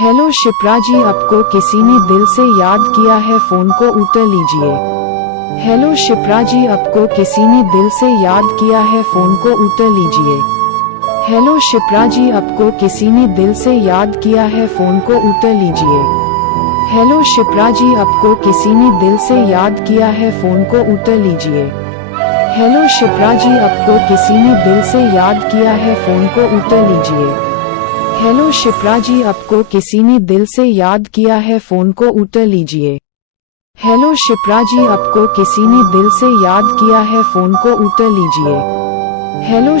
Hello Shipra जी, आपको किसी ने दिल से याद किया है, फोन को उठा लीजिए। हेलो शिप्रा जी, आपको किसी ने दिल से याद किया है, फोन को उठा लीजिए। हेलो शिप्रा जी, आपको किसी ने दिल से याद किया है, फोन को उठा लीजिए। हेलो शिप्रा जी, आपको किसी ने दिल से याद किया है, फोन को उठा लीजिए। हेलो शिप्रा जी, आपको किसी ने दिल से याद किया है, फोन को उठा लीजिए। हेलो शिप्रा जी, आपको किसी ने दिल से याद किया है, फोन को उठा लीजिए। हेलो शिप्रा जी, आपको किसी ने दिल से याद किया है, फोन को उठा लीजिए। हेलो